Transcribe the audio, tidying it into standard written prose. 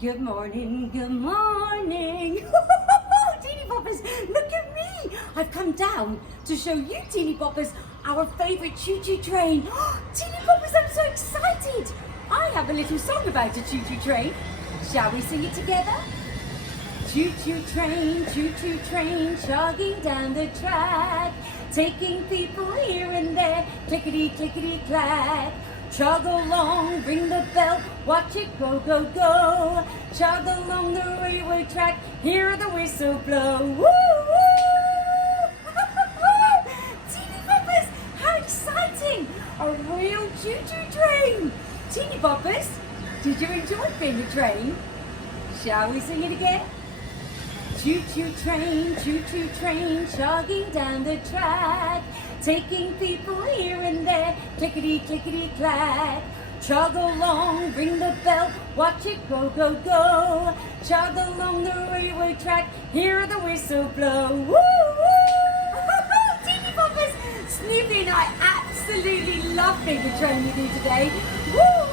Good morning, good morning. Teeny Boppers, look at me. I've come down to show you, Teeny Boppers, our favourite choo-choo train. Teeny Boppers, I'm so excited. I have a little song about a choo-choo train. Shall we sing it together? Choo-choo train, chugging down the track, taking people here and there, clickety-clickety-clack. Chug along, ring the bell, watch it go, go, go. Chug along the railway track, hear the whistle blow. Woo, woo! Teeny Boppers, how exciting! A real choo-choo train! Teeny Boppers, did you enjoy being a train? Shall we sing it again? Choo-choo train, chugging down the track, taking people here and there, clickety-clickety-clack. Chug along, ring the bell, watch it go, go, go. Chug along the railway track, hear the whistle blow. Woo, woo! Teeny Boppers, Snoopy and I absolutely love being a train with you today. Woo!